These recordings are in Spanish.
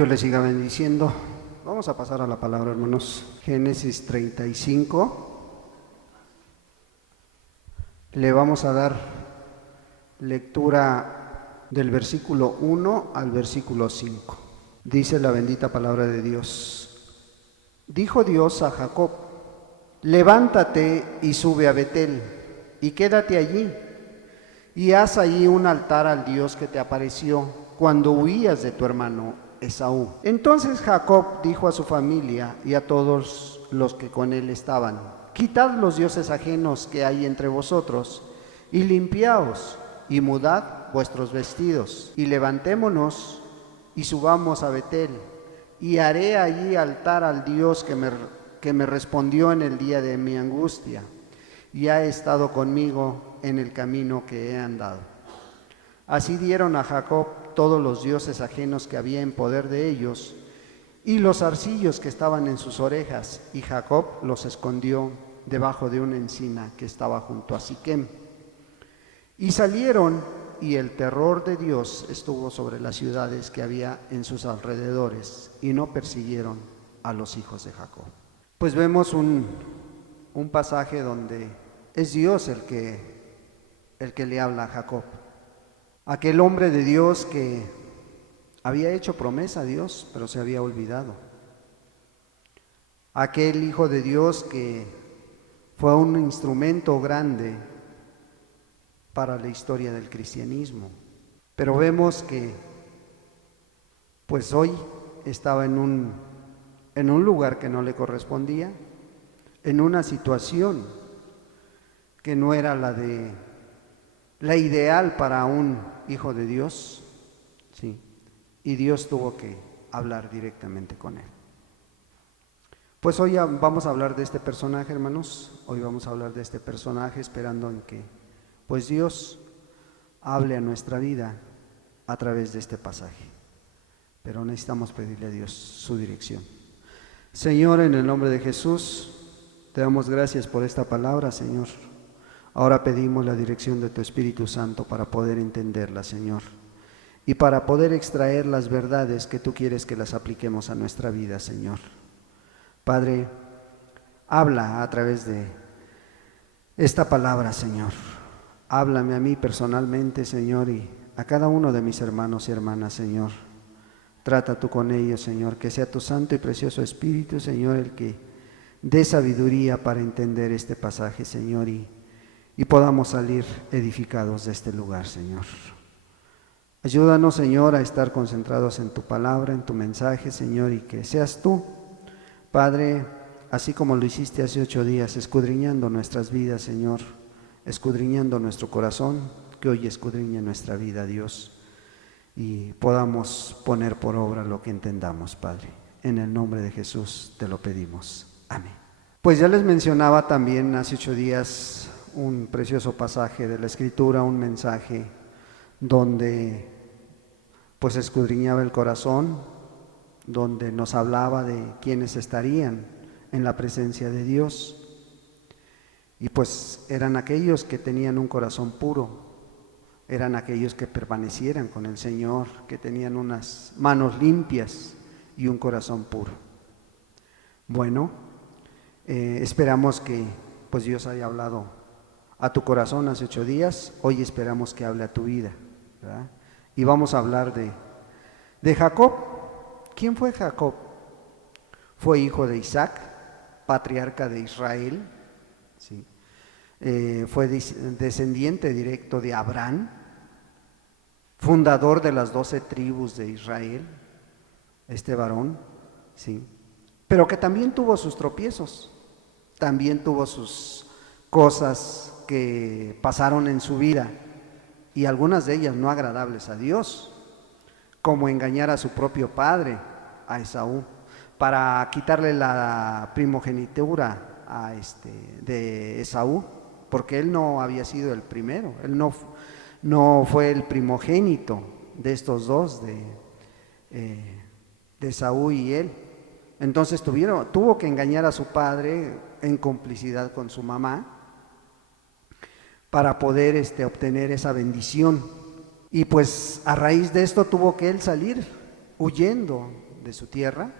Dios les siga bendiciendo. Vamos a pasar a la palabra, hermanos. Génesis 35. Le vamos a dar lectura del versículo 1 al versículo 5. Dice la bendita palabra de Dios. Dijo Dios a Jacob: levántate y sube a Betel, y quédate allí, y haz allí un altar al Dios que te apareció cuando huías de tu hermano Esaú. Entonces Jacob dijo a su familia y a todos los que con él estaban: quitad los dioses ajenos que hay entre vosotros, y limpiaos, y mudad vuestros vestidos, y levantémonos, y subamos a Betel, y haré allí altar al Dios que me respondió en el día de mi angustia, y ha estado conmigo en el camino que he andado. Así dieron a Jacob todos los dioses ajenos que había en poder de ellos, y los zarcillos que estaban en sus orejas, y Jacob los escondió debajo de una encina que estaba junto a Siquem. Y salieron, y el terror de Dios estuvo sobre las ciudades que había en sus alrededores, y no persiguieron a los hijos de Jacob. Pues vemos un pasaje donde es Dios el que le habla a Jacob. Aquel hombre de Dios que había hecho promesa a Dios, pero se había olvidado. Aquel hijo de Dios que fue un instrumento grande para la historia del cristianismo. Pero vemos que pues hoy estaba en un lugar que no le correspondía, en una situación que no era la ideal para un hijo de Dios, ¿sí? Y Dios tuvo que hablar directamente con él. Pues hoy vamos a hablar de este personaje, hermanos. Hoy vamos a hablar de este personaje esperando en que pues Dios hable a nuestra vida a través de este pasaje. Pero necesitamos pedirle a Dios su dirección. Señor, en el nombre de Jesús, te damos gracias por esta palabra, Señor. Ahora pedimos la dirección de tu Espíritu Santo para poder entenderla, Señor, y para poder extraer las verdades que tú quieres que las apliquemos a nuestra vida, Señor. Padre, habla a través de esta palabra, Señor. Háblame a mí personalmente, Señor, y a cada uno de mis hermanos y hermanas, Señor. Trata tú con ellos, Señor, que sea tu santo y precioso Espíritu, Señor, el que dé sabiduría para entender este pasaje, Señor, y podamos salir edificados de este lugar, Señor. Ayúdanos, Señor, a estar concentrados en tu palabra, en tu mensaje, Señor, y que seas tú, Padre, así como lo hiciste hace 8 días, escudriñando nuestras vidas, Señor, escudriñando nuestro corazón, que hoy escudriñe nuestra vida, Dios, y podamos poner por obra lo que entendamos, Padre. En el nombre de Jesús te lo pedimos. Amén. Pues ya les mencionaba también hace 8 días un precioso pasaje de la Escritura, un mensaje donde pues escudriñaba el corazón, donde nos hablaba de quienes estarían en la presencia de Dios. Y pues eran aquellos que tenían un corazón puro, eran aquellos que permanecieran con el Señor, que tenían unas manos limpias y un corazón puro. Bueno, esperamos que pues Dios haya hablado a tu corazón hace 8 días, hoy esperamos que hable a tu vida, ¿verdad? Y vamos a hablar de Jacob. ¿Quién fue Jacob? Fue hijo de Isaac, patriarca de Israel, ¿sí? Fue descendiente directo de Abraham, fundador de las 12 tribus de Israel, este varón, ¿sí? Pero que también tuvo sus tropiezos, también tuvo sus cosas que pasaron en su vida, y algunas de ellas no agradables a Dios, como engañar a su propio padre, a Esaú, para quitarle la primogenitura de Esaú, porque él no había sido el primero, él no fue el primogénito de estos dos, de Esaú y él. Entonces tuvo que engañar a su padre en complicidad con su mamá para poder obtener esa bendición. Y pues a raíz de esto tuvo que él salir huyendo de su tierra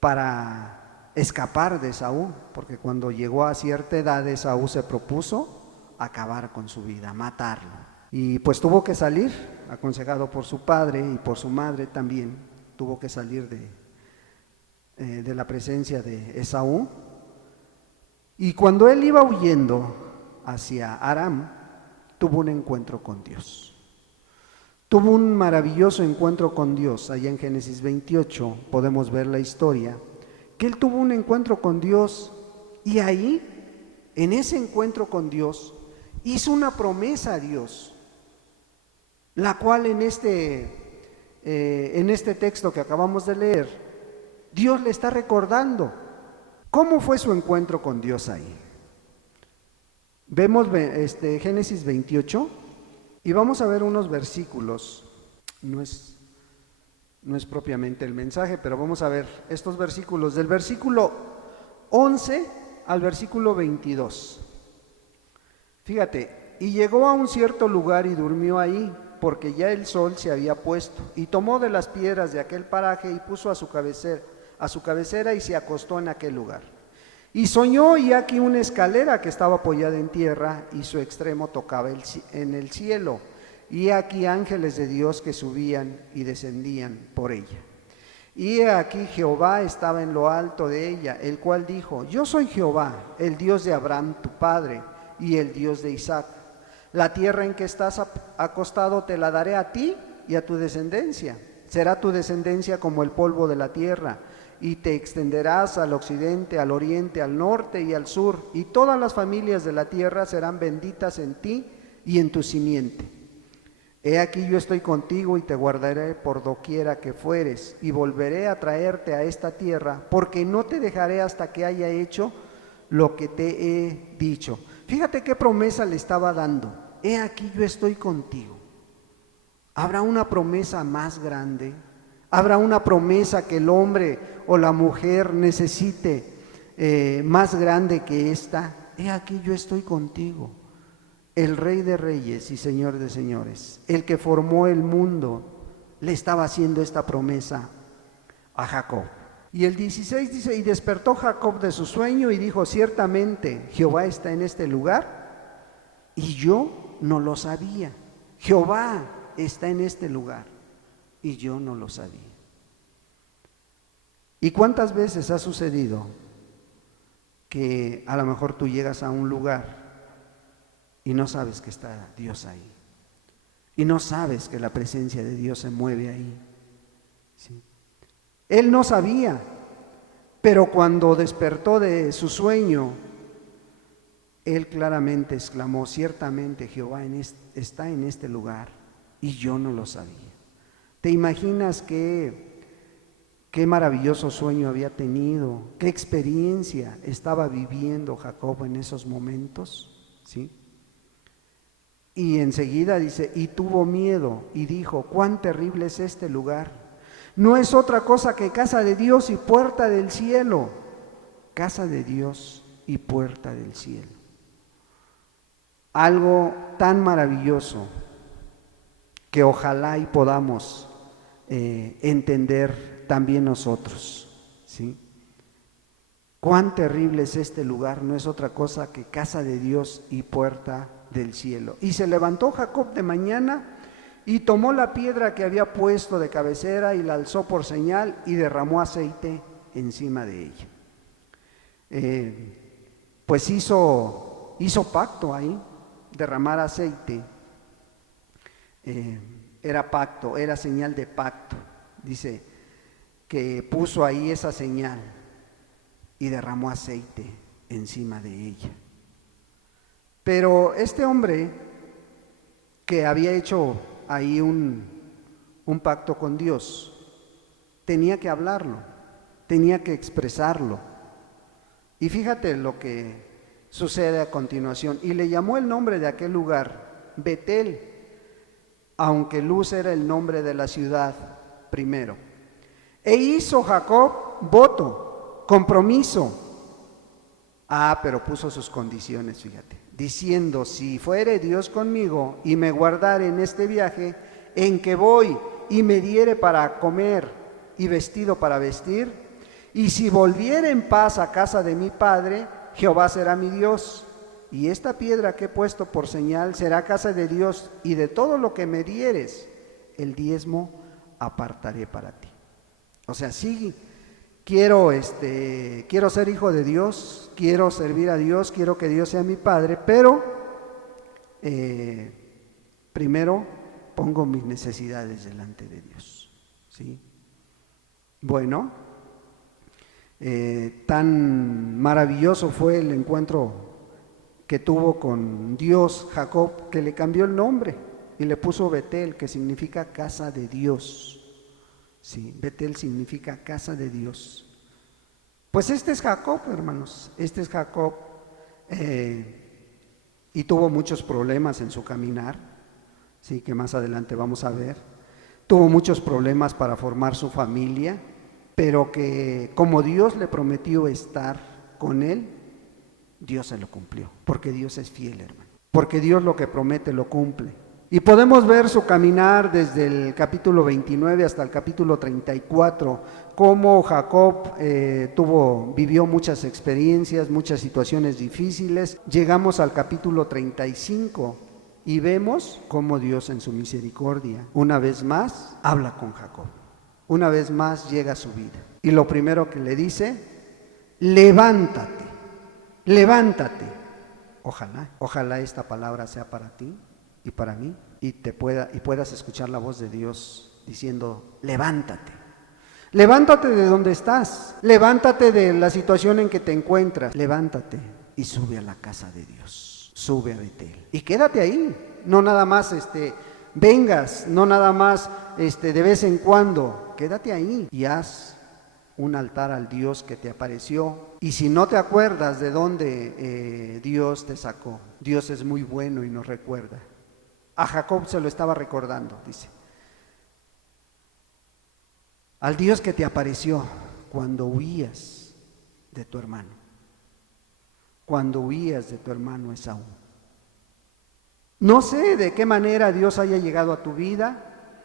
para escapar de Esaú, porque cuando llegó a cierta edad Esaú se propuso acabar con su vida, matarlo. Y pues tuvo que salir, aconsejado por su padre y por su madre también, tuvo que salir de la presencia de Esaú. Y cuando él iba huyendo hacia Aram, tuvo un encuentro con Dios. Tuvo un maravilloso encuentro con Dios. Allá en Génesis 28 podemos ver la historia, que él tuvo un encuentro con Dios y ahí, en ese encuentro con Dios, hizo una promesa a Dios, la cual en este texto que acabamos de leer, Dios le está recordando. ¿Cómo fue su encuentro con Dios ahí? Vemos Génesis 28 y vamos a ver unos versículos. No es propiamente el mensaje, pero vamos a ver estos versículos, del versículo 11 al versículo 22. Fíjate, y llegó a un cierto lugar y durmió ahí, porque ya el sol se había puesto, y tomó de las piedras de aquel paraje y puso a su cabecera y se acostó en aquel lugar. Y soñó, y aquí una escalera que estaba apoyada en tierra, y su extremo tocaba en el cielo, y aquí ángeles de Dios que subían y descendían por ella. Y aquí Jehová estaba en lo alto de ella, el cual dijo: yo soy Jehová, el Dios de Abraham tu padre, y el Dios de Isaac. La tierra en que estás acostado te la daré a ti y a tu descendencia. Será tu descendencia como el polvo de la tierra, y te extenderás al occidente, al oriente, al norte y al sur, y todas las familias de la tierra serán benditas en ti y en tu simiente. He aquí yo estoy contigo y te guardaré por doquiera que fueres, y volveré a traerte a esta tierra, porque no te dejaré hasta que haya hecho lo que te he dicho. Fíjate qué promesa le estaba dando. He aquí yo estoy contigo. ¿Habrá una promesa más grande? ¿Habrá una promesa que el hombre o la mujer necesite más grande que esta? He aquí yo estoy contigo. El Rey de Reyes y Señor de Señores, el que formó el mundo, le estaba haciendo esta promesa a Jacob. Y el 16 dice: y despertó Jacob de su sueño y dijo: ciertamente Jehová está en este lugar y yo no lo sabía. Jehová está en este lugar y yo no lo sabía. ¿Y cuántas veces ha sucedido que a lo mejor tú llegas a un lugar y no sabes que está Dios ahí? Y no sabes que la presencia de Dios se mueve ahí. ¿Sí? Él no sabía, pero cuando despertó de su sueño, él claramente exclamó: ciertamente Jehová está en este lugar y yo no lo sabía. ¿Te imaginas qué maravilloso sueño había tenido? ¿Qué experiencia estaba viviendo Jacob en esos momentos? ¿Sí? Y enseguida dice: y tuvo miedo y dijo: cuán terrible es este lugar. No es otra cosa que casa de Dios y puerta del cielo. Casa de Dios y puerta del cielo. Algo tan maravilloso que ojalá y podamos entender también nosotros, ¿sí? Cuán terrible es este lugar, no es otra cosa que casa de Dios y puerta del cielo. Y se levantó Jacob de mañana y tomó la piedra que había puesto de cabecera y la alzó por señal y derramó aceite encima de ella. Pues hizo pacto ahí, derramar aceite. Era pacto, era señal de pacto. Dice que puso ahí esa señal y derramó aceite encima de ella. Pero este hombre que había hecho ahí un pacto con Dios, tenía que hablarlo, tenía que expresarlo. Y fíjate lo que sucede a continuación. Y le llamó el nombre de aquel lugar Betel, aunque Luz era el nombre de la ciudad primero. E hizo Jacob voto, compromiso. Pero puso sus condiciones, fíjate, diciendo: si fuere Dios conmigo y me guardare en este viaje en que voy y me diere para comer y vestido para vestir, y si volviere en paz a casa de mi padre, Jehová será mi Dios, y esta piedra que he puesto por señal será casa de Dios, y de todo lo que me dieres, el diezmo apartaré para ti. O sea, sí, quiero ser hijo de Dios, quiero servir a Dios, quiero que Dios sea mi Padre, pero primero pongo mis necesidades delante de Dios, ¿sí? Bueno, tan maravilloso fue el encuentro que tuvo con Dios Jacob, que le cambió el nombre y le puso Betel, que significa casa de Dios. Sí, Betel significa casa de Dios. Pues este es Jacob, hermanos, este es Jacob, y tuvo muchos problemas en su caminar, sí, que más adelante vamos a ver. Tuvo muchos problemas para formar su familia, pero que como Dios le prometió estar con él, Dios se lo cumplió, porque Dios es fiel, hermano, porque Dios lo que promete lo cumple. Y podemos ver su caminar desde el capítulo 29 hasta el capítulo 34, cómo Jacob vivió muchas experiencias, muchas situaciones difíciles. Llegamos al capítulo 35 y vemos cómo Dios en su misericordia, una vez más, habla con Jacob. Una vez más llega a su vida. Y lo primero que le dice, levántate, levántate. Ojalá esta palabra sea para ti y para mí, y puedas escuchar la voz de Dios diciendo, levántate. Levántate de donde estás, levántate de la situación en que te encuentras, levántate y sube a la casa de Dios, sube a Betel y quédate ahí, no nada más vengas, no nada más de vez en cuando, quédate ahí y haz un altar al Dios que te apareció. Y si no te acuerdas de dónde Dios te sacó, Dios es muy bueno y nos recuerda. A Jacob se lo estaba recordando, dice, al Dios que te apareció cuando huías de tu hermano, cuando huías de tu hermano Esaú. No sé de qué manera Dios haya llegado a tu vida,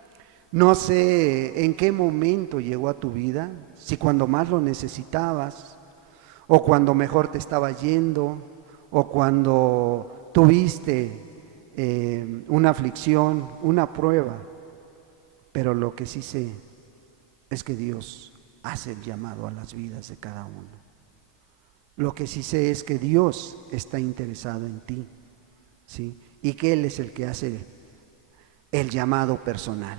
no sé en qué momento llegó a tu vida, si cuando más lo necesitabas, o cuando mejor te estaba yendo, o cuando tuviste una aflicción, una prueba. Pero lo que sí sé es que Dios hace el llamado a las vidas de cada uno. Lo que sí sé es que Dios está interesado en ti, ¿sí? Y que Él es el que hace el llamado personal,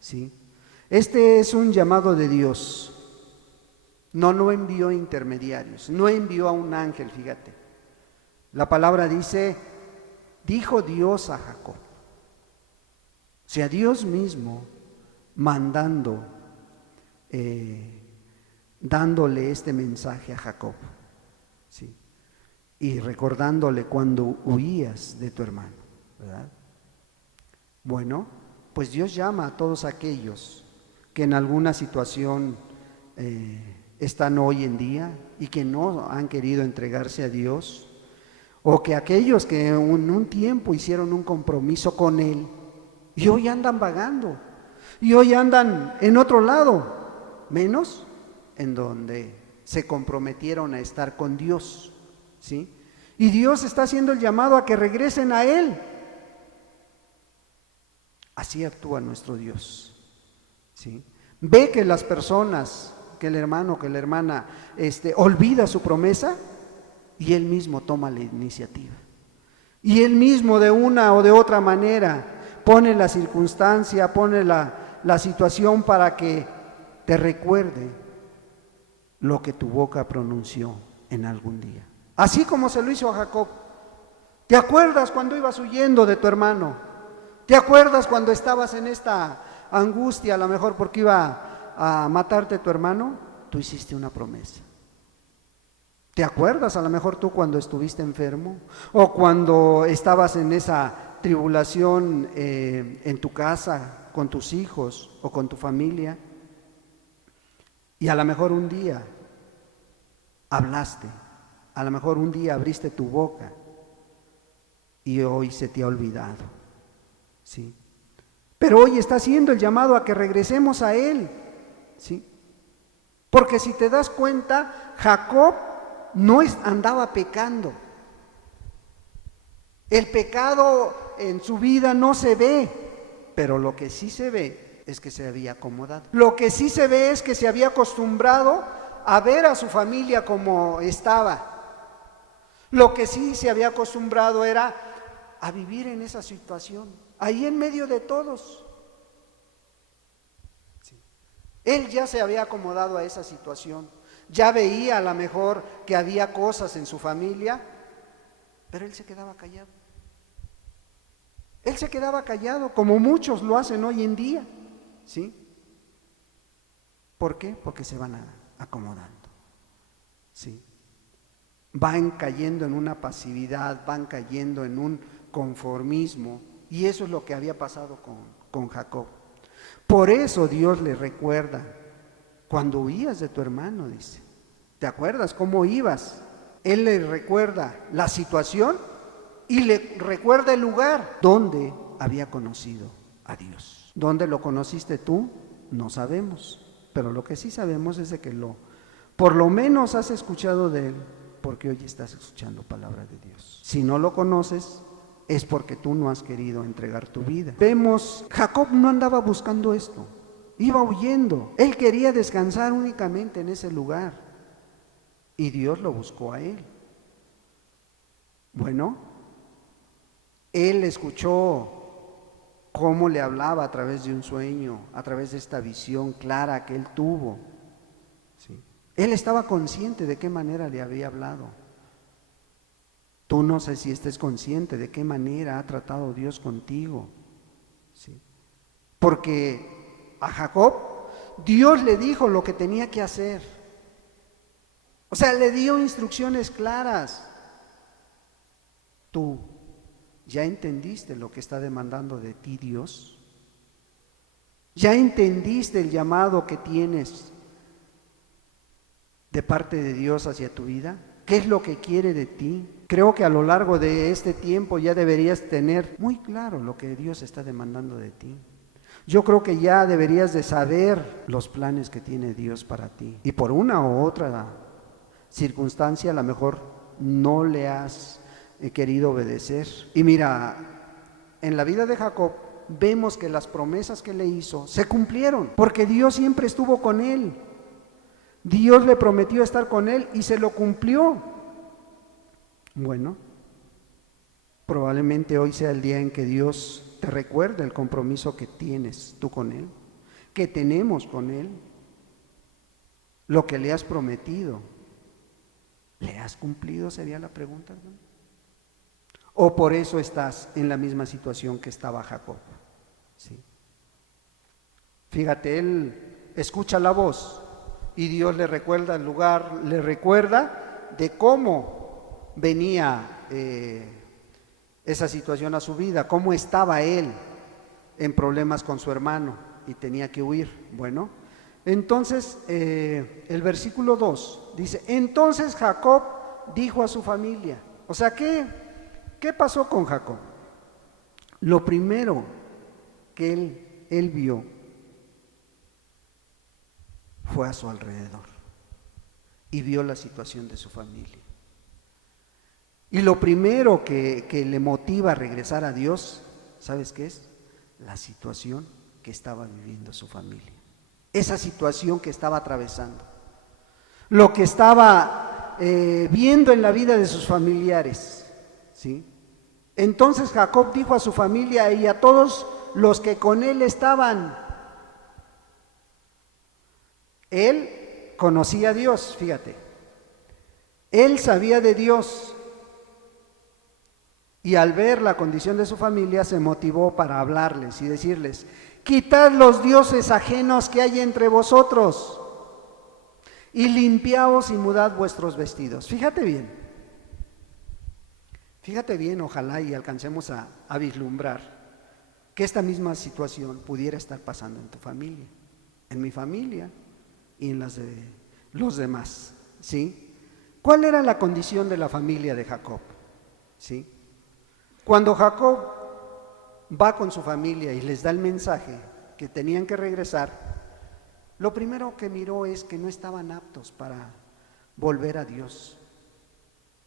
¿sí? Este es un llamado de Dios. No envió intermediarios, no envió a un ángel, fíjate. La palabra dice, dijo Dios a Jacob. O sea, Dios mismo mandando, dándole este mensaje a Jacob, ¿sí? Y recordándole cuando huías de tu hermano, ¿verdad? Bueno, pues Dios llama a todos aquellos que en alguna situación están hoy en día y que no han querido entregarse a Dios, o que aquellos que en un tiempo hicieron un compromiso con Él y hoy andan vagando, y hoy andan en otro lado, menos en donde se comprometieron a estar con Dios, ¿sí? Y Dios está haciendo el llamado a que regresen a Él. Así actúa nuestro Dios, ¿sí? Ve que las personas, que el hermano, que la hermana olvida su promesa, y Él mismo toma la iniciativa. Y Él mismo de una o de otra manera pone la circunstancia, pone la situación para que te recuerde lo que tu boca pronunció en algún día. Así como se lo hizo a Jacob. ¿Te acuerdas cuando ibas huyendo de tu hermano? ¿Te acuerdas cuando estabas en esta angustia, a lo mejor porque iba a matarte tu hermano? Tú hiciste una promesa. ¿Te acuerdas a lo mejor tú cuando estuviste enfermo? O cuando estabas en esa tribulación en tu casa, con tus hijos o con tu familia. Y a lo mejor un día hablaste, a lo mejor un día abriste tu boca y hoy se te ha olvidado, ¿sí? Pero hoy está haciendo el llamado a que regresemos a Él, ¿sí? Porque si te das cuenta, Jacob no andaba pecando. El pecado en su vida no se ve, pero lo que sí se ve es que se había acomodado. Lo que sí se ve es que se había acostumbrado a ver a su familia como estaba. Lo que sí se había acostumbrado era a vivir en esa situación, ahí en medio de todos. Sí. Él ya se había acomodado a esa situación, ya veía a lo mejor que había cosas en su familia, pero él se quedaba callado. Él se quedaba callado, como muchos lo hacen hoy en día, ¿sí? ¿Por qué? Porque se van acomodando, ¿sí? Van cayendo en una pasividad, van cayendo en un conformismo, y eso es lo que había pasado con Jacob. Por eso Dios le recuerda, cuando huías de tu hermano, dice, ¿te acuerdas cómo ibas? Él le recuerda la situación y le recuerda el lugar donde había conocido a Dios. ¿Dónde lo conociste tú? No sabemos, pero lo que sí sabemos es de que por lo menos has escuchado de él, porque hoy estás escuchando palabra de Dios. Si no lo conoces, es porque tú no has querido entregar tu vida. Vemos, Jacob no andaba buscando esto, iba huyendo. Él quería descansar únicamente en ese lugar y Dios lo buscó a él. Bueno, él escuchó cómo le hablaba a través de un sueño, a través de esta visión clara que él tuvo. ¿Sí? Él estaba consciente de qué manera le había hablado. Tú no sé si estés consciente de qué manera ha tratado Dios contigo. ¿Sí? Porque a Jacob Dios le dijo lo que tenía que hacer. O sea, le dio instrucciones claras. Tú ya entendiste lo que está demandando de ti Dios. Ya entendiste el llamado que tienes de parte de Dios hacia tu vida. ¿Qué es lo que quiere de ti? Creo que a lo largo de este tiempo ya deberías tener muy claro lo que Dios está demandando de ti. Yo creo que ya deberías de saber los planes que tiene Dios para ti. Y por una u otra circunstancia a lo mejor no le has querido obedecer. Y mira, en la vida de Jacob vemos que las promesas que le hizo se cumplieron, porque Dios siempre estuvo con él. Dios le prometió estar con él y se lo cumplió. Bueno, probablemente hoy sea el día en que Dios te recuerde el compromiso que tienes tú con él, que tenemos con él, lo que le has prometido. ¿Le has cumplido? Sería la pregunta, ¿no? ¿O por eso estás en la misma situación que estaba Jacob? ¿Sí? Fíjate, él escucha la voz y Dios le recuerda el lugar, le recuerda de cómo venía esa situación a su vida, cómo estaba él en problemas con su hermano y tenía que huir. Bueno, entonces el versículo 2 dice, entonces Jacob dijo a su familia, o sea, ¿qué pasó con Jacob? Lo primero que él vio fue a su alrededor y vio la situación de su familia. Y lo primero que le motiva a regresar a Dios, ¿sabes qué es? La situación que estaba viviendo su familia, esa situación que estaba atravesando, lo que estaba viendo en la vida de sus familiares, ¿sí? Entonces Jacob dijo a su familia y a todos los que con él estaban, él conocía a Dios, fíjate, él sabía de Dios y al ver la condición de su familia se motivó para hablarles y decirles, quitad los dioses ajenos que hay entre vosotros y limpiaos y mudad vuestros vestidos. Fíjate bien, ojalá y alcancemos a vislumbrar que esta misma situación pudiera estar pasando en tu familia, en mi familia y en las de los demás, ¿sí? ¿Cuál era la condición de la familia de Jacob? ¿Sí? Cuando Jacob va con su familia y les da el mensaje que tenían que regresar, Lo primero que miró es que no estaban aptos para volver a Dios.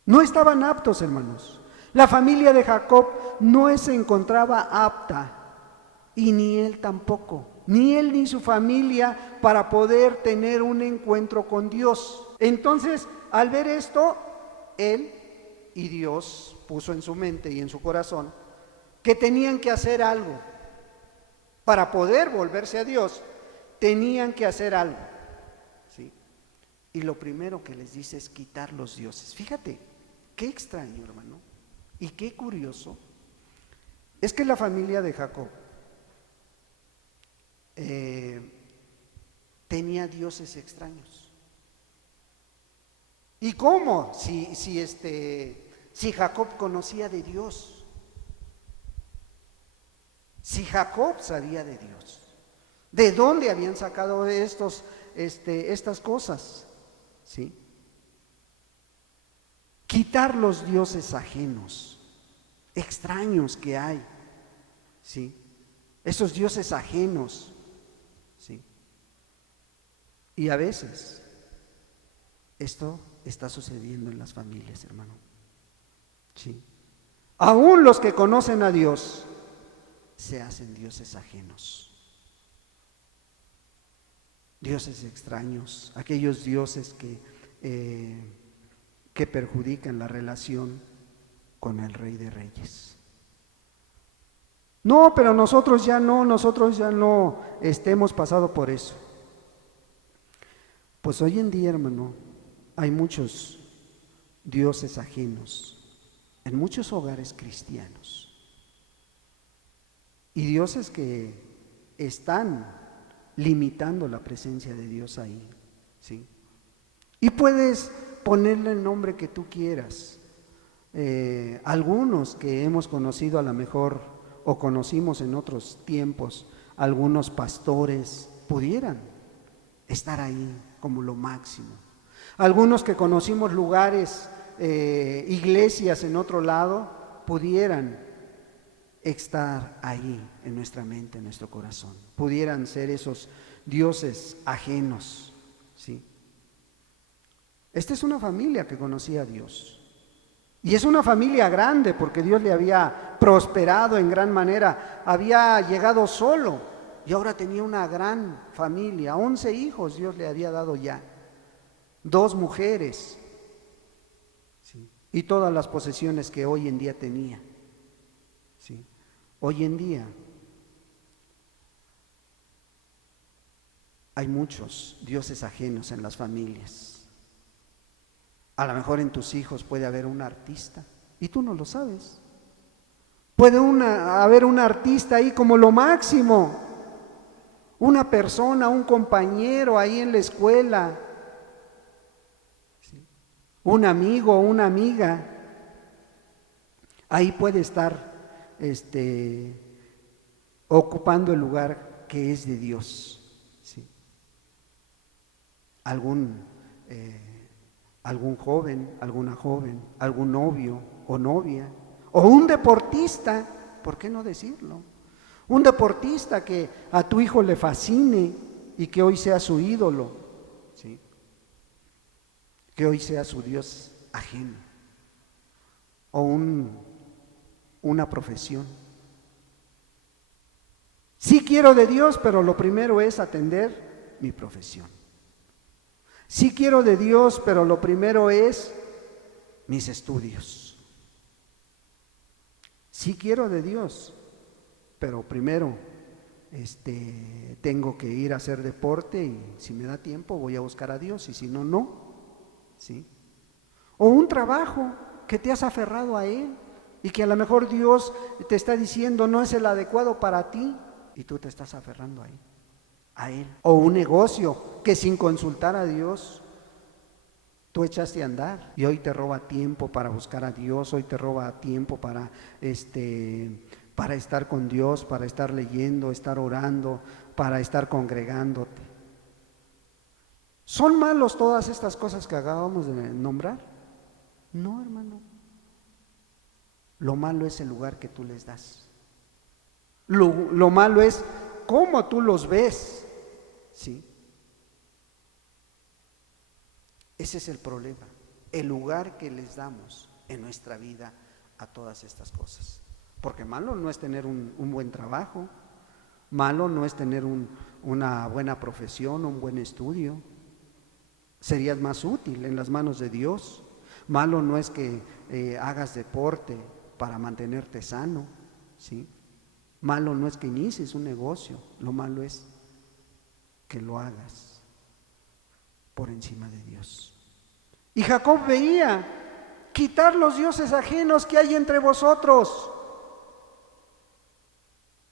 No estaban aptos, hermanos. La familia de Jacob no se encontraba apta, y ni él tampoco, ni él ni su familia, para poder tener un encuentro con Dios. Entonces, al ver esto, él y Dios puso en su mente y en su corazón que tenían que hacer algo. Para poder volverse a Dios, tenían que hacer algo, ¿sí? Y lo primero que les dice es quitar los dioses. Fíjate, qué extraño, hermano, y qué curioso, es que la familia de Jacob tenía dioses extraños. ¿Y cómo? Si Jacob conocía de Dios, si Jacob sabía de Dios, ¿de dónde habían sacado estas cosas? ¿Sí? Quitar los dioses ajenos, extraños que hay, ¿sí? Esos dioses ajenos, ¿sí? Y a veces esto está sucediendo en las familias, hermano, ¿sí? Aún los que conocen a Dios se hacen dioses ajenos, dioses extraños, aquellos dioses que perjudican la relación con el Rey de Reyes. No, pero nosotros ya no hemos pasado por eso. Pues hoy en día, hermano, hay muchos dioses ajenos en muchos hogares cristianos, y dioses que están limitando la presencia de Dios ahí, ¿sí? Y puedes ponerle el nombre que tú quieras. Algunos que hemos conocido a lo mejor, o conocimos en otros tiempos, algunos pastores pudieran estar ahí como lo máximo. Algunos que conocimos lugares, iglesias en otro lado, pudieran estar ahí en nuestra mente, en nuestro corazón. Pudieran ser esos dioses ajenos, ¿sí? Esta es una familia que conocía a Dios. Y es una familia grande porque Dios le había prosperado en gran manera. Había llegado solo y ahora tenía una gran familia. 11 hijos Dios le había dado ya. 2 mujeres, ¿sí? Y todas las posesiones que hoy en día tenía, ¿sí? Hoy en día hay muchos dioses ajenos en las familias. A lo mejor en tus hijos puede haber un artista y tú no lo sabes. Puede haber un artista ahí como lo máximo, una persona, un compañero ahí en la escuela, ¿sí? Un amigo o una amiga, ahí puede estar ocupando el lugar que es de Dios, ¿sí? Algún joven, alguna joven, algún novio o novia, o un deportista, ¿por qué no decirlo? Un deportista que a tu hijo le fascine y que hoy sea su ídolo, ¿sí? Que hoy sea su Dios ajeno, o una profesión. Sí quiero de Dios, pero lo primero es atender mi profesión. Sí quiero de Dios, pero lo primero es mis estudios. Sí quiero de Dios, pero primero tengo que ir a hacer deporte y si me da tiempo voy a buscar a Dios y si no, no, ¿sí? O un trabajo que te has aferrado a él y que a lo mejor Dios te está diciendo no es el adecuado para ti y tú te estás aferrando ahí, a él. O un negocio que sin consultar a Dios tú echaste a andar y hoy te roba tiempo para buscar a Dios, hoy te roba tiempo para estar con Dios, para estar leyendo, estar orando, para estar congregándote. ¿Son malos todas estas cosas que acabamos de nombrar? No, hermano. Lo malo es el lugar que tú les das. Lo malo es cómo tú los ves, ¿sí? Ese es el problema, el lugar que les damos en nuestra vida a todas estas cosas. Porque malo no es tener un buen trabajo, malo no es tener una buena profesión, un buen estudio. Serías más útil en las manos de Dios. Malo no es que hagas deporte para mantenerte sano, ¿sí? Malo no es que inicies un negocio, lo malo es que lo hagas por encima de Dios. Y Jacob veía: quitar los dioses ajenos que hay entre vosotros.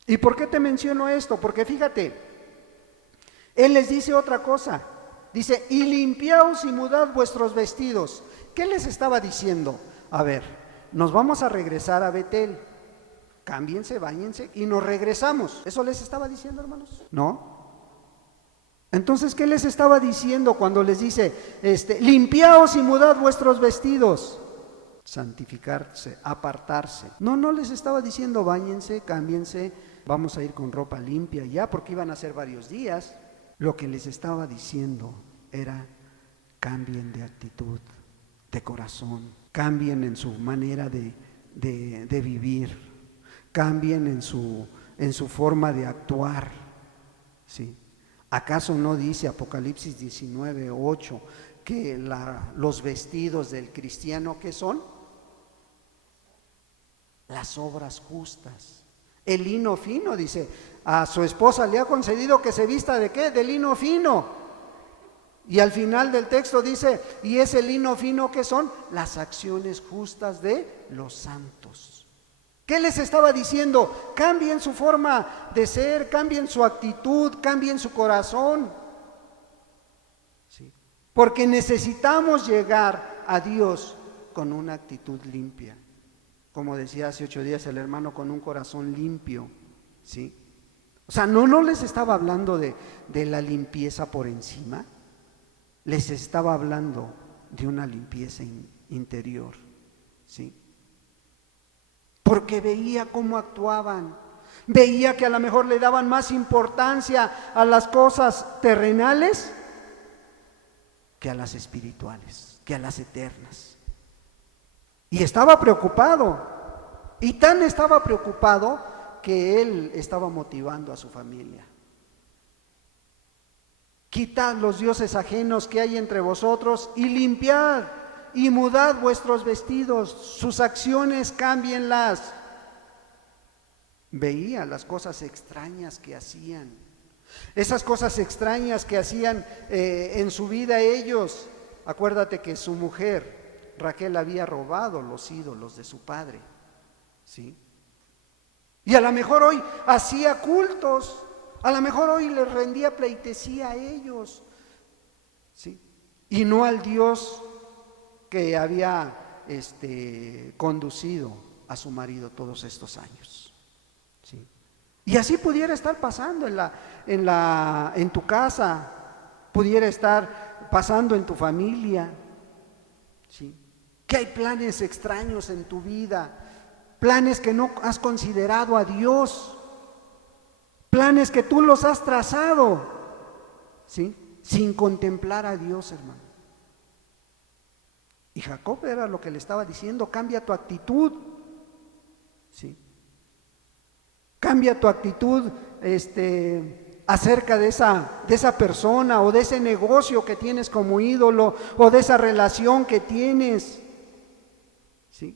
¿Y por qué te menciono esto? Porque fíjate, él les dice otra cosa. Dice: y limpiaos y mudad vuestros vestidos. ¿Qué les estaba diciendo? A ver, nos vamos a regresar a Betel. Cámbiense, báñense y nos regresamos. ¿Eso les estaba diciendo, hermanos? ¿No? Entonces, ¿qué les estaba diciendo cuando les dice, limpiaos y mudad vuestros vestidos? Santificarse, apartarse. No les estaba diciendo báñense, cámbiense, vamos a ir con ropa limpia ya, porque iban a ser varios días. Lo que les estaba diciendo era: cambien de actitud, de corazón, cambien en su manera de vivir, cambien en su forma de actuar, ¿sí? ¿Acaso no dice Apocalipsis 19:8 que los vestidos del cristiano, ¿qué son? Las obras justas. El lino fino, dice, a su esposa le ha concedido que se vista ¿de qué? De lino fino. Y al final del texto dice: y ese lino fino, ¿qué son? Las acciones justas de los santos. ¿Qué les estaba diciendo? Cambien su forma de ser, cambien su actitud, cambien su corazón. ¿Sí? Porque necesitamos llegar a Dios con una actitud limpia. Como decía hace 8 días el hermano, con un corazón limpio. ¿Sí? O sea, no les estaba hablando de la limpieza por encima. Les estaba hablando de una limpieza interior. ¿Sí? Porque veía cómo actuaban, veía que a lo mejor le daban más importancia a las cosas terrenales que a las espirituales, que a las eternas. Y estaba preocupado, y tan estaba preocupado que él estaba motivando a su familia. Quitad los dioses ajenos que hay entre vosotros y limpiad y mudad vuestros vestidos, sus acciones cámbienlas. Veía las cosas extrañas que hacían, esas cosas extrañas que hacían en su vida ellos. Acuérdate que su mujer, Raquel, había robado los ídolos de su padre, ¿sí? Y a lo mejor hoy hacía cultos, a lo mejor hoy les rendía pleitesía a ellos, ¿sí? Y no al Dios que había conducido a su marido todos estos años, ¿sí? Y así pudiera estar pasando en tu casa, pudiera estar pasando en tu familia, ¿sí? Que hay planes extraños en tu vida, planes que no has considerado a Dios, planes que tú los has trazado, ¿sí? Sin contemplar a Dios, hermano. Y Jacob era lo que le estaba diciendo: cambia tu actitud, ¿sí? Cambia tu actitud acerca de esa persona o de ese negocio que tienes como ídolo o de esa relación que tienes, ¿sí?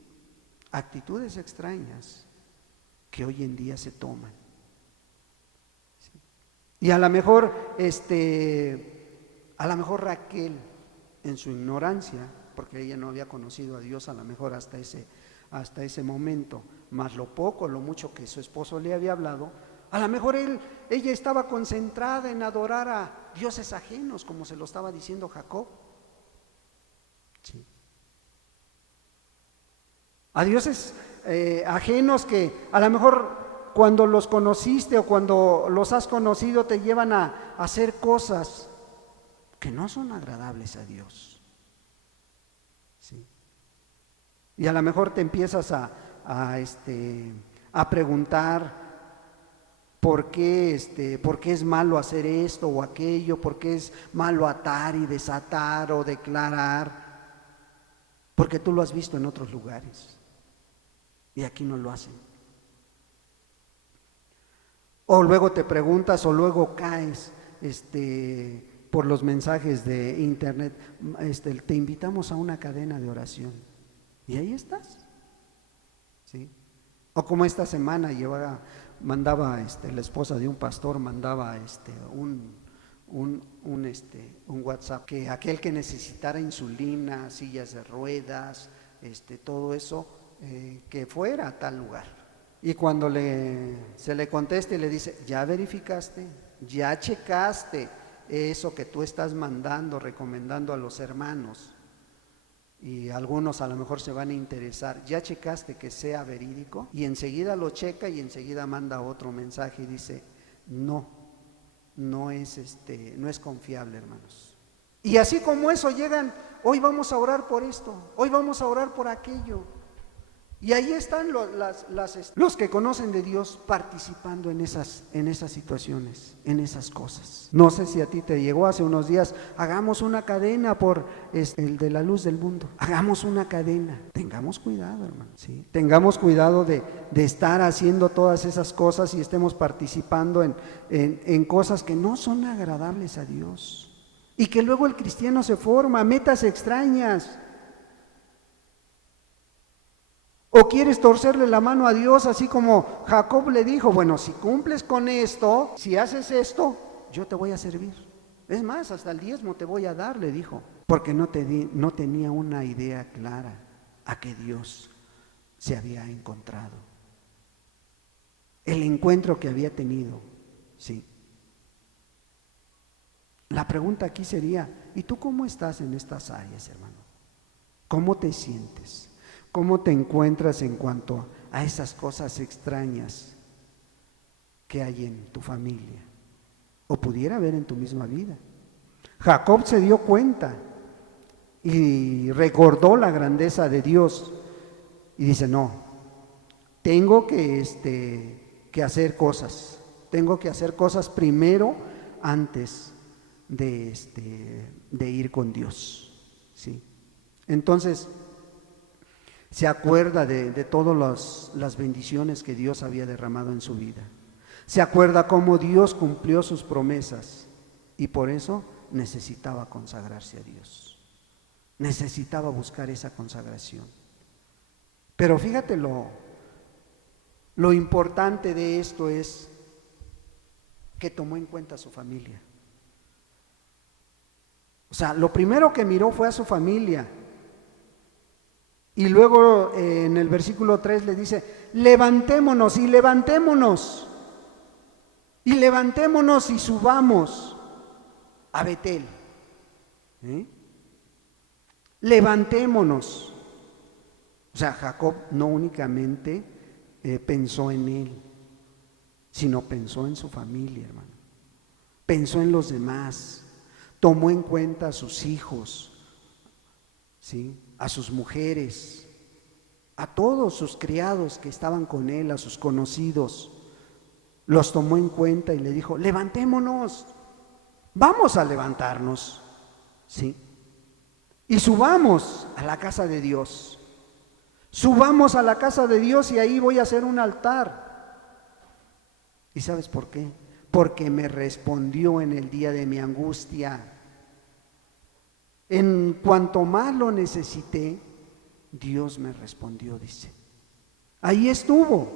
Actitudes extrañas que hoy en día se toman, ¿sí? Y a lo mejor Raquel, en su ignorancia, porque ella no había conocido a Dios a lo mejor hasta ese momento, más lo poco, lo mucho que su esposo le había hablado, a lo mejor ella estaba concentrada en adorar a dioses ajenos, como se lo estaba diciendo Jacob, ¿sí? A dioses ajenos que a lo mejor cuando los conociste o cuando los has conocido te llevan a hacer cosas que no son agradables a Dios, ¿sí? Y a lo mejor te empiezas a preguntar: por qué es malo hacer esto o aquello, por qué es malo atar y desatar o declarar, porque tú lo has visto en otros lugares y aquí no lo hacen. O luego te preguntas o luego caes por los mensajes de internet, te invitamos a una cadena de oración y ahí estás, ¿sí? O como esta semana mandaba la esposa de un pastor mandaba un WhatsApp, que aquel que necesitara insulina, sillas de ruedas, todo eso, que fuera a tal lugar. Y cuando se le contesta y le dice, ¿ya verificaste? ¿Ya checaste eso que tú estás mandando, recomendando a los hermanos? Y algunos a lo mejor se van a interesar, ¿ya checaste que sea verídico? Y enseguida lo checa y enseguida manda otro mensaje y dice, no es confiable, hermanos. Y así como eso llegan, hoy vamos a orar por esto, hoy vamos a orar por aquello. Y ahí están los que conocen de Dios participando en esas situaciones, en esas cosas. No sé si a ti te llegó hace unos días, hagamos una cadena por el de la luz del mundo. Hagamos una cadena. Tengamos cuidado, hermano. ¿Sí? Tengamos cuidado de estar haciendo todas esas cosas y estemos participando en cosas que no son agradables a Dios. Y que luego el cristiano se forma, metas extrañas. ¿O quieres torcerle la mano a Dios así como Jacob le dijo, bueno, si cumples con esto, si haces esto, yo te voy a servir? Es más, hasta el diezmo te voy a dar, le dijo, porque no tenía una idea clara a que Dios se había encontrado. El encuentro que había tenido, sí. La pregunta aquí sería, ¿y tú cómo estás en estas áreas, hermano? ¿Cómo te sientes? ¿Cómo te encuentras en cuanto a esas cosas extrañas que hay en tu familia? O pudiera haber en tu misma vida. Jacob se dio cuenta y recordó la grandeza de Dios y dice, no, tengo que hacer cosas. Tengo que hacer cosas primero antes de ir con Dios. ¿Sí? Entonces, se acuerda de todas las bendiciones que Dios había derramado en su vida. Se acuerda cómo Dios cumplió sus promesas y por eso necesitaba consagrarse a Dios. Necesitaba buscar esa consagración. Pero fíjate lo importante de esto es que tomó en cuenta a su familia. O sea, lo primero que miró fue a su familia. Y luego en el versículo 3 le dice, levantémonos y levantémonos. Y levantémonos y subamos a Betel. Levantémonos. O sea, Jacob no únicamente pensó en él, sino pensó en su familia, hermano. Pensó en los demás. Tomó en cuenta a sus hijos, ¿sí? A sus mujeres, a todos sus criados que estaban con él, a sus conocidos. Los tomó en cuenta y le dijo, levantémonos, vamos a levantarnos, ¿sí? Y subamos a la casa de Dios. Subamos a la casa de Dios y ahí voy a hacer un altar. ¿Y sabes por qué? Porque me respondió en el día de mi angustia. En cuanto más lo necesité, Dios me respondió, dice. Ahí estuvo.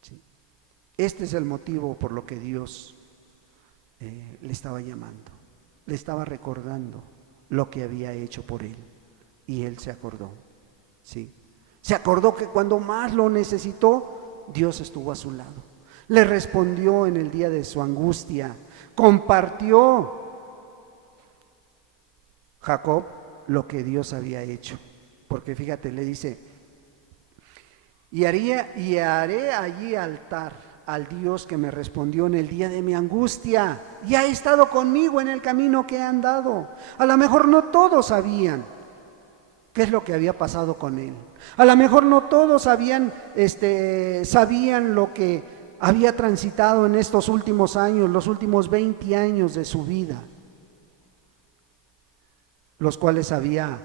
¿Sí? Este es el motivo por lo que Dios le estaba llamando. Le estaba recordando lo que había hecho por él. Y él se acordó. ¿Sí? Se acordó que cuando más lo necesitó, Dios estuvo a su lado. Le respondió en el día de su angustia. Compartió Jacob lo que Dios había hecho. Porque fíjate, le dice, y haré allí altar al Dios que me respondió en el día de mi angustia y ha estado conmigo en el camino que he andado. A lo mejor no todos sabían qué es lo que había pasado con él. A lo mejor no todos sabían lo que había transitado en estos últimos años, los últimos 20 años de su vida, los cuales había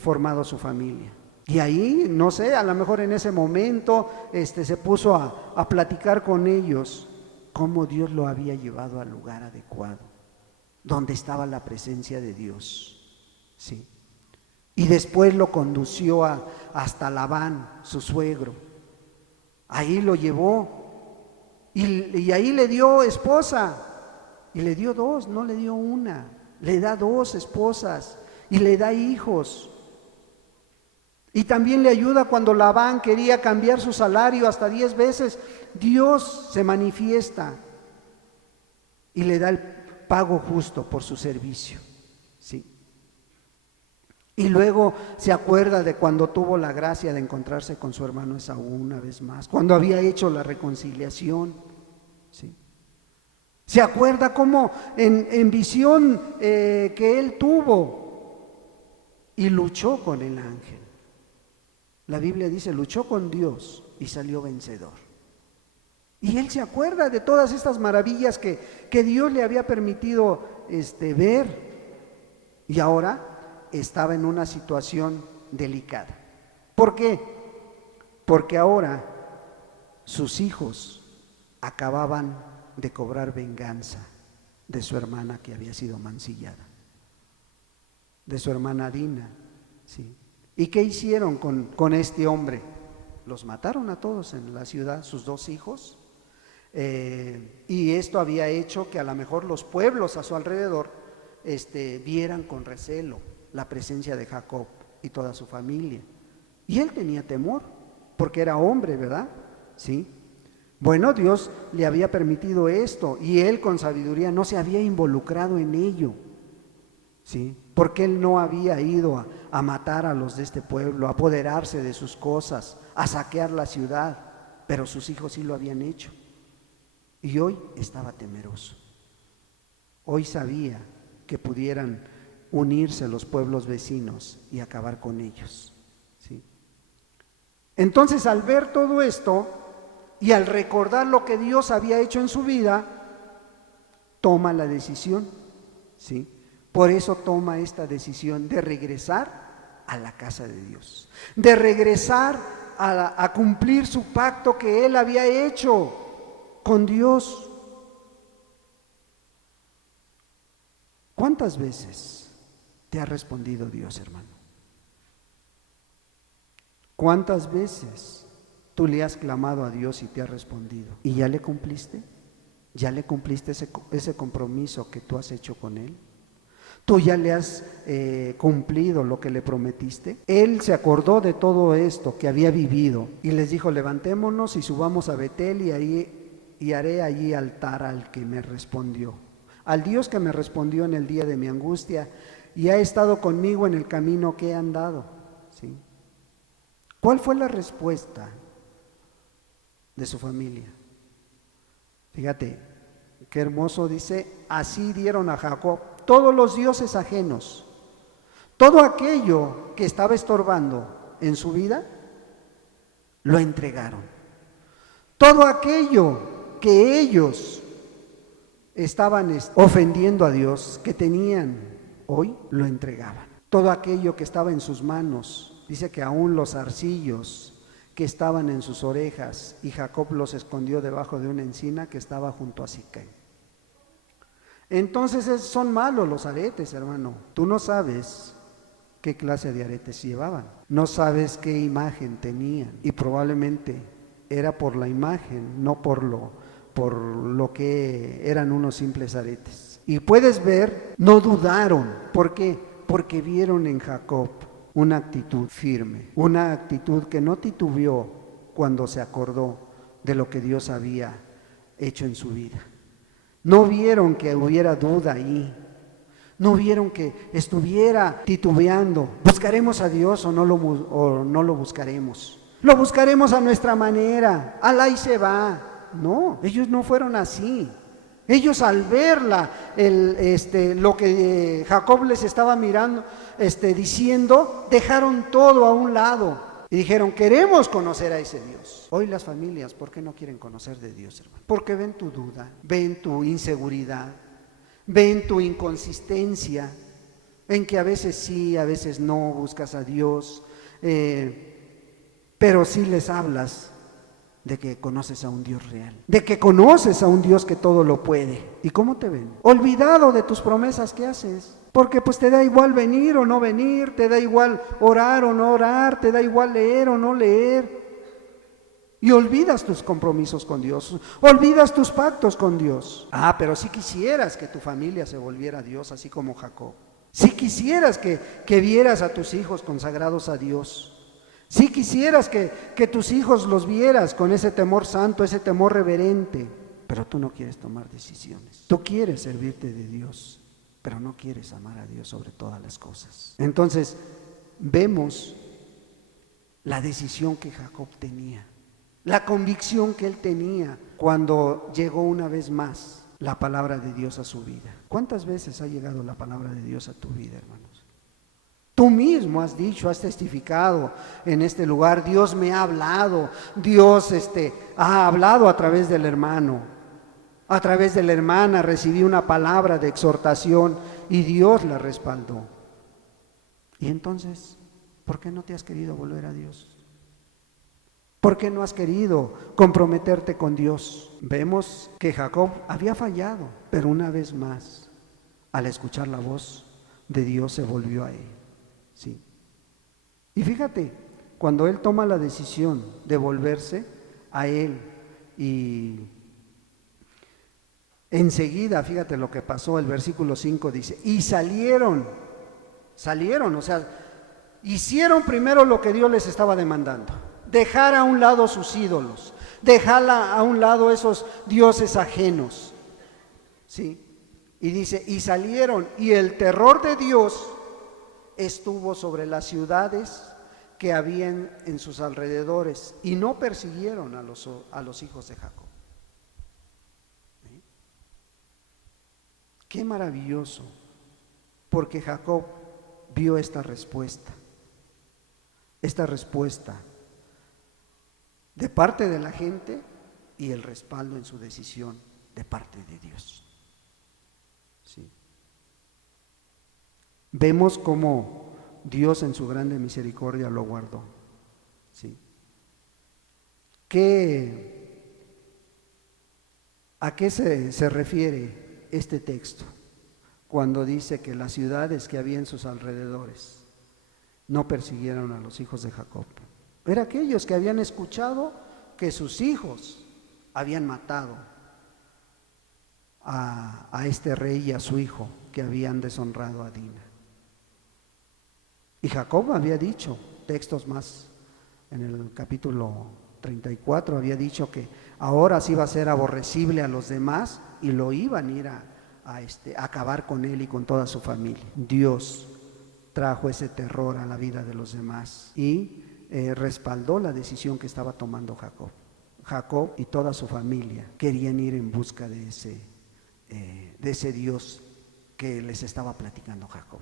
formado su familia. Y ahí, no sé, a lo mejor en ese momento se puso a platicar con ellos cómo Dios lo había llevado al lugar adecuado, donde estaba la presencia de Dios, ¿sí? Y después lo condució hasta Labán, su suegro. Ahí lo llevó y ahí le dio esposa, y le dio dos, no le dio una, le da dos esposas y le da hijos. Y también le ayuda cuando Labán quería cambiar su salario hasta 10 veces. Dios se manifiesta y le da el pago justo por su servicio, ¿sí? Y luego se acuerda de cuando tuvo la gracia de encontrarse con su hermano Esaú una vez más, cuando había hecho la reconciliación, ¿sí? Se acuerda cómo en visión que él tuvo y luchó con el ángel. La Biblia dice, luchó con Dios y salió vencedor. Y él se acuerda de todas estas maravillas que Dios le había permitido ver. Y ahora estaba en una situación delicada. ¿Por qué? Porque ahora sus hijos acababan de cobrar venganza de su hermana que había sido mancillada, de su hermana Dina, ¿sí? ¿Y qué hicieron con este hombre? Los mataron a todos en la ciudad, sus dos hijos, y esto había hecho que a lo mejor los pueblos a su alrededor vieran con recelo la presencia de Jacob y toda su familia. Y él tenía temor, porque era hombre, ¿verdad? Sí. Bueno, Dios le había permitido esto, y él con sabiduría no se había involucrado en ello, ¿sí? Porque él no había ido a matar a los de este pueblo, a apoderarse de sus cosas, a saquear la ciudad, pero sus hijos sí lo habían hecho. Y hoy estaba temeroso. Hoy sabía que pudieran unirse los pueblos vecinos y acabar con ellos, ¿sí? Entonces, al ver todo esto y al recordar lo que Dios había hecho en su vida, toma la decisión, ¿sí? Por eso toma esta decisión de regresar a la casa de Dios, de regresar a cumplir su pacto que él había hecho con Dios. ¿Cuántas veces te ha respondido Dios, hermano? ¿Cuántas veces tú le has clamado a Dios y te ha respondido? ¿Y ya le cumpliste? ¿Ya le cumpliste ese compromiso que tú has hecho con Él? ¿Tú ya le has cumplido lo que le prometiste? Él se acordó de todo esto que había vivido y les dijo, levantémonos y subamos a Betel y haré allí altar al que me respondió, al Dios que me respondió en el día de mi angustia y ha estado conmigo en el camino que he andado, ¿sí? ¿Cuál fue la respuesta de su familia? Fíjate, qué hermoso dice, así dieron a Jacob todos los dioses ajenos, todo aquello que estaba estorbando en su vida, lo entregaron. Todo aquello que ellos estaban ofendiendo a Dios, que tenían hoy, lo entregaban. Todo aquello que estaba en sus manos, dice que aún los zarcillos que estaban en sus orejas, y Jacob los escondió debajo de una encina que estaba junto a Siquem. Entonces son malos los aretes, hermano. Tú no sabes qué clase de aretes llevaban, no sabes qué imagen tenían, y probablemente era por la imagen, no por lo que eran unos simples aretes. Y puedes ver, no dudaron. ¿Por qué? Porque vieron en Jacob una actitud firme, una actitud que no titubeó cuando se acordó de lo que Dios había hecho en su vida. No vieron que hubiera duda ahí, no vieron que estuviera titubeando. ¿Buscaremos a Dios o no lo buscaremos? Lo buscaremos a nuestra manera, alá y se va. No, ellos no fueron así. Ellos al ver lo que Jacob les estaba mirando, diciendo, dejaron todo a un lado Y dijeron, queremos conocer a ese Dios. Hoy las familias, ¿por qué no quieren conocer de Dios, hermano? Porque ven tu duda, ven tu inseguridad, ven tu inconsistencia, en que a veces sí, a veces no buscas a Dios, pero sí les hablas de que conoces a un Dios real, de que conoces a un Dios que todo lo puede. ¿Y cómo te ven? Olvidado de tus promesas que haces, porque pues te da igual venir o no venir, te da igual orar o no orar, te da igual leer o no leer. Y olvidas tus compromisos con Dios, olvidas tus pactos con Dios. Pero si quisieras que tu familia se volviera a Dios, así como Jacob. Si quisieras que vieras a tus hijos consagrados a Dios. Si quisieras que tus hijos los vieras con ese temor santo, ese temor reverente. Pero tú no quieres tomar decisiones. Tú quieres servirte de Dios, pero no quieres amar a Dios sobre todas las cosas. Entonces, vemos la decisión que Jacob tenía. La convicción que él tenía cuando llegó una vez más la palabra de Dios a su vida. ¿Cuántas veces ha llegado la palabra de Dios a tu vida, hermanos? Tú mismo has dicho, has testificado en este lugar, Dios me ha hablado, Dios ha hablado a través del hermano, a través de la hermana recibí una palabra de exhortación y Dios la respaldó. Y entonces, ¿por qué no te has querido volver a Dios? ¿Por qué no has querido comprometerte con Dios? Vemos que Jacob había fallado, pero una vez más, al escuchar la voz de Dios, se volvió a él. Sí. Y fíjate, cuando él toma la decisión de volverse a él y enseguida, fíjate lo que pasó, el versículo 5 dice, y salieron, o sea, hicieron primero lo que Dios les estaba demandando. Dejar a un lado sus ídolos, dejar a un lado esos dioses ajenos, ¿sí? Y dice, y salieron, y el terror de Dios estuvo sobre las ciudades que habían en sus alrededores, y no persiguieron a los hijos de Jacob. ¿Sí? Qué maravilloso, porque Jacob vio esta respuesta de parte de la gente y el respaldo en su decisión de parte de Dios. ¿Sí? Vemos cómo Dios en su grande misericordia lo guardó. ¿Sí? ¿A qué se refiere este texto cuando dice que las ciudades que había en sus alrededores no persiguieron a los hijos de Jacob? Era aquellos que habían escuchado que sus hijos habían matado a este rey y a su hijo, que habían deshonrado a Dina. Y Jacob había dicho, textos más en el capítulo 34, había dicho que ahora sí iba a ser aborrecible a los demás y lo iban a ir a acabar con él y con toda su familia. Dios trajo ese terror a la vida de los demás y respaldó la decisión que estaba tomando Jacob. Jacob y toda su familia querían ir en busca de ese Dios que les estaba platicando Jacob.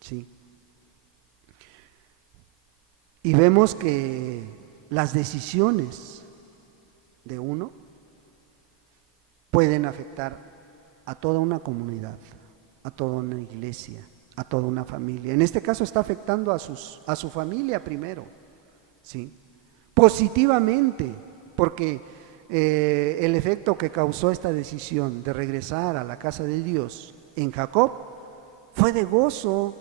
¿Sí? Y vemos que las decisiones de uno pueden afectar a toda una comunidad, a toda una iglesia, a toda una familia. En este caso está afectando a su familia primero, ¿sí? Positivamente, porque el efecto que causó esta decisión de regresar a la casa de Dios en Jacob fue de gozo,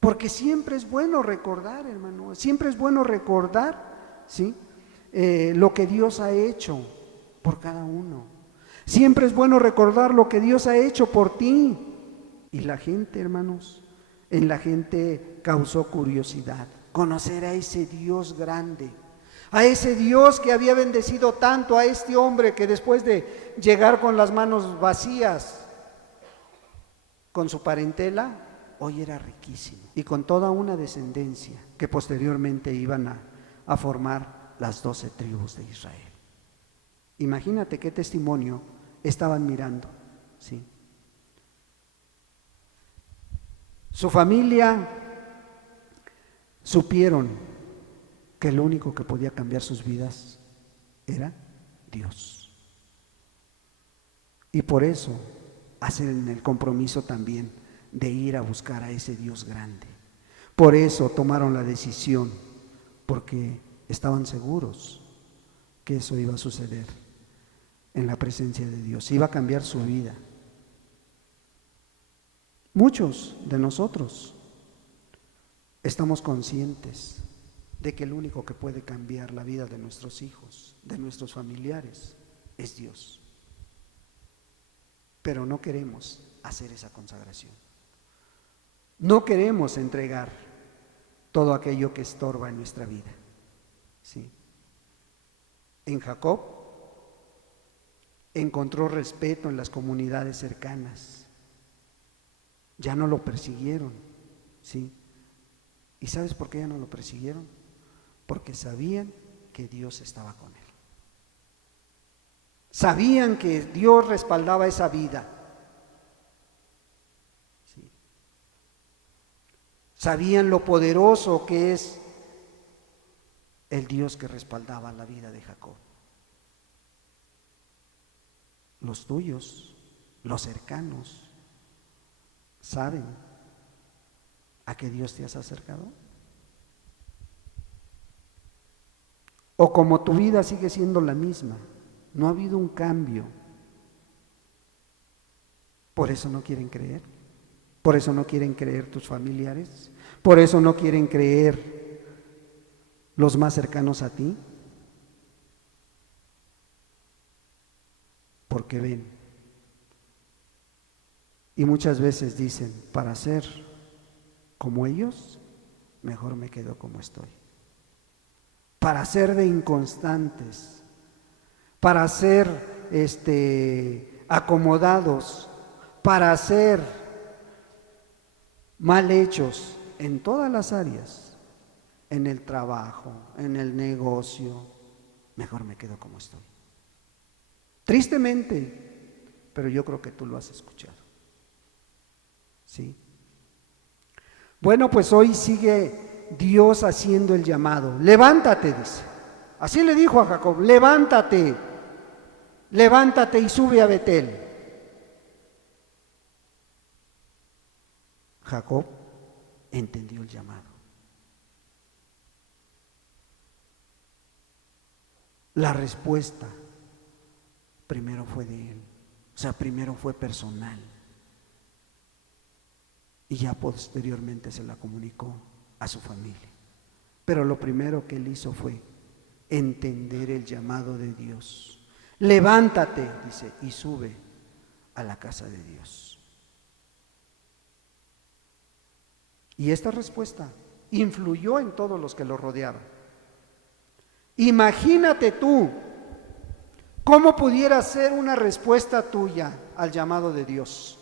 porque siempre es bueno recordar, hermano, siempre es bueno recordar, ¿sí? Lo que Dios ha hecho por cada uno. Siempre es bueno recordar lo que Dios ha hecho por ti. Y la gente, hermanos, en la gente causó curiosidad, conocer a ese Dios grande, a ese Dios que había bendecido tanto a este hombre que después de llegar con las manos vacías con su parentela, hoy era riquísimo y con toda una descendencia que posteriormente iban a formar las 12 tribus de Israel. Imagínate qué testimonio estaban mirando, ¿sí? Su familia supieron que el único que podía cambiar sus vidas era Dios. Y por eso hacen el compromiso también de ir a buscar a ese Dios grande. Por eso tomaron la decisión, porque estaban seguros que eso iba a suceder en la presencia de Dios, iba a cambiar su vida. Muchos de nosotros estamos conscientes de que el único que puede cambiar la vida de nuestros hijos, de nuestros familiares, es Dios. Pero no queremos hacer esa consagración. No queremos entregar todo aquello que estorba en nuestra vida. ¿Sí? En Jacob encontró respeto en las comunidades cercanas. Ya no lo persiguieron. ¿Sí? ¿Y sabes por qué ya no lo persiguieron? Porque sabían que Dios estaba con él. Sabían que Dios respaldaba esa vida. ¿Sí? Sabían lo poderoso que es el Dios que respaldaba la vida de Jacob. Los tuyos, los cercanos, ¿saben a qué Dios te has acercado? O como tu vida sigue siendo la misma, no ha habido un cambio. Por eso no quieren creer. Por eso no quieren creer tus familiares. Por eso no quieren creer los más cercanos a ti. Porque ven. Y muchas veces dicen, para ser como ellos, mejor me quedo como estoy. Para ser de inconstantes, para ser acomodados, para ser mal hechos en todas las áreas, en el trabajo, en el negocio, mejor me quedo como estoy. Tristemente, pero yo creo que tú lo has escuchado. ¿Sí? Bueno, pues hoy sigue Dios haciendo el llamado. Levántate, dice. Así le dijo a Jacob, levántate, levántate y sube a Betel. Jacob entendió el llamado. La respuesta primero fue de él, o sea, primero fue personal. Y ya posteriormente se la comunicó a su familia. Pero lo primero que él hizo fue entender el llamado de Dios. Levántate, dice, y sube a la casa de Dios. Y esta respuesta influyó en todos los que lo rodeaban. Imagínate tú cómo pudiera ser una respuesta tuya al llamado de Dios.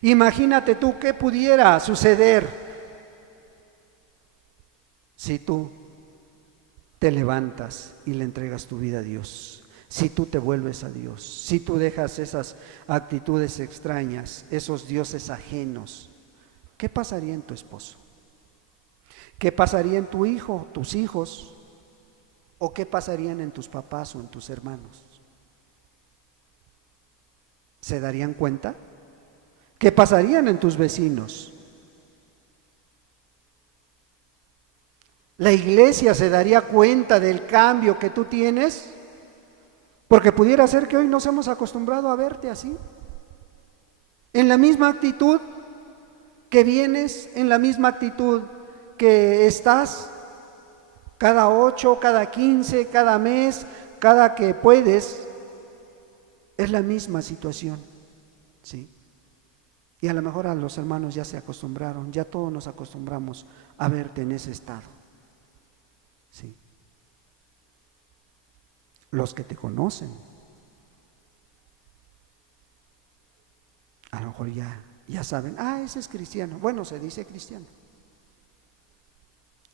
Imagínate tú qué pudiera suceder si tú te levantas y le entregas tu vida a Dios, si tú te vuelves a Dios, si tú dejas esas actitudes extrañas, esos dioses ajenos. ¿Qué pasaría en tu esposo? ¿Qué pasaría en tu hijo, tus hijos? ¿O qué pasarían en tus papás o en tus hermanos? ¿Se darían cuenta? ¿Qué pasarían en tus vecinos? ¿La iglesia se daría cuenta del cambio que tú tienes? Porque pudiera ser que hoy nos hemos acostumbrado a verte así, en la misma actitud que vienes, en la misma actitud que estás cada 8, cada 15, cada mes, cada que puedes, es la misma situación, ¿sí? Y a lo mejor a los hermanos ya se acostumbraron, ya todos nos acostumbramos a verte en ese estado. ¿Sí? Los que te conocen, a lo mejor ya saben, ese es cristiano. Bueno, se dice cristiano.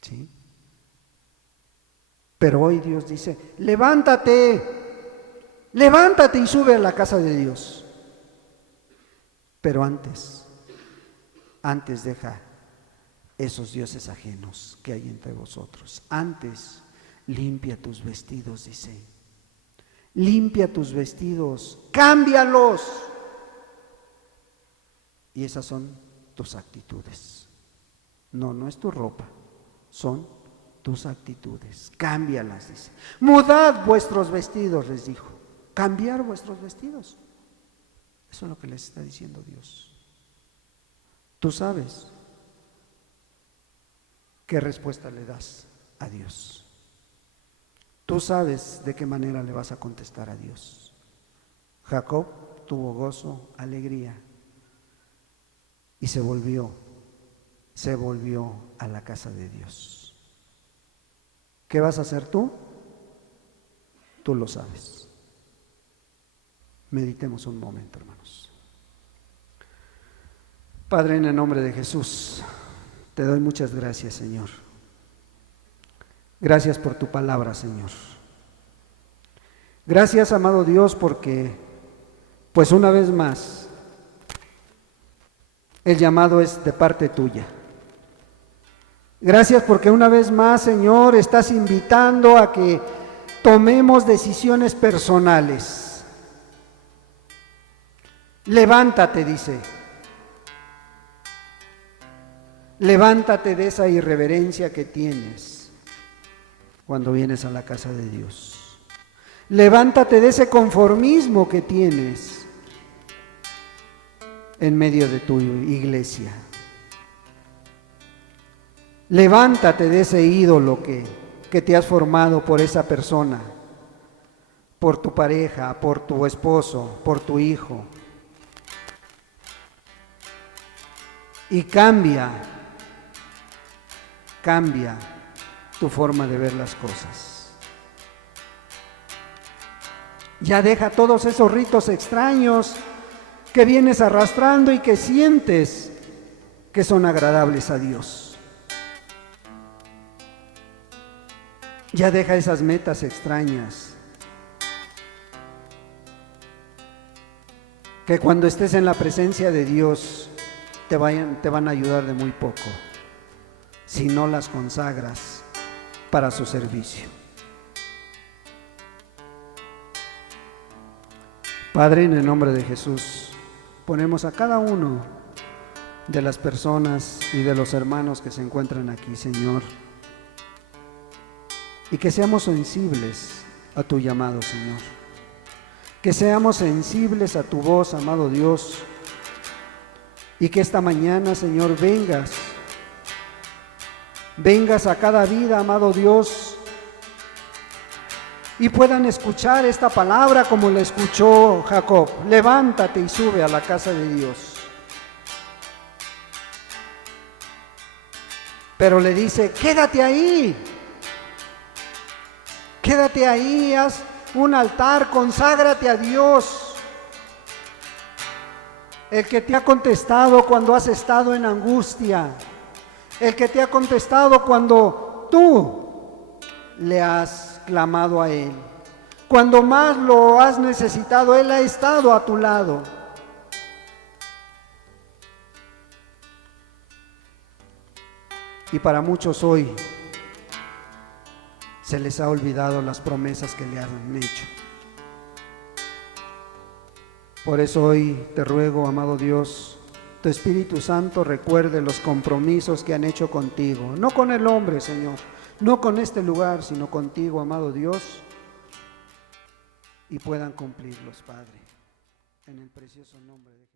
¿Sí? Pero hoy Dios dice, levántate, levántate y sube a la casa de Dios. Pero antes deja esos dioses ajenos que hay entre vosotros. Antes, limpia tus vestidos, dice. Limpia tus vestidos, cámbialos. Y esas son tus actitudes. No es tu ropa, son tus actitudes. Cámbialas, dice. Mudad vuestros vestidos, les dijo. Cambiar vuestros vestidos. Eso es lo que les está diciendo Dios. Tú sabes qué respuesta le das a Dios. Tú sabes de qué manera le vas a contestar a Dios. Jacob tuvo gozo, alegría y se volvió a la casa de Dios. ¿Qué vas a hacer tú? Tú lo sabes. Meditemos un momento, hermanos. Padre, en el nombre de Jesús, te doy muchas gracias, Señor. Gracias por tu palabra, Señor. Gracias, amado Dios, porque, pues una vez más, el llamado es de parte tuya. Gracias porque una vez más, Señor, estás invitando a que tomemos decisiones personales. Levántate, dice. Levántate de esa irreverencia que tienes cuando vienes a la casa de Dios. Levántate de ese conformismo que tienes en medio de tu iglesia. Levántate de ese ídolo que te has formado por esa persona, por tu pareja, por tu esposo, por tu hijo. Y cambia tu forma de ver las cosas. Ya deja todos esos ritos extraños que vienes arrastrando y que sientes que son agradables a Dios. Ya deja esas metas extrañas que cuando estés en la presencia de Dios te van a ayudar de muy poco si no las consagras para su servicio. Padre, en el nombre de Jesús, ponemos a cada uno de las personas y de los hermanos que se encuentran aquí, Señor, y que seamos sensibles a tu llamado, Señor. Que seamos sensibles a tu voz, amado Dios, y que esta mañana, Señor, vengas a cada vida, amado Dios, y puedan escuchar esta palabra como la escuchó Jacob. Levántate y sube a la casa de Dios. Pero le dice, quédate ahí, haz un altar, conságrate a Dios. El que te ha contestado cuando has estado en angustia, el que te ha contestado cuando tú le has clamado a Él, cuando más lo has necesitado, Él ha estado a tu lado. Y para muchos hoy se les ha olvidado las promesas que le han hecho. Por eso hoy te ruego, amado Dios, tu Espíritu Santo recuerde los compromisos que han hecho contigo, no con el hombre, Señor, no con este lugar, sino contigo, amado Dios, y puedan cumplirlos, Padre, en el precioso nombre de Jesús.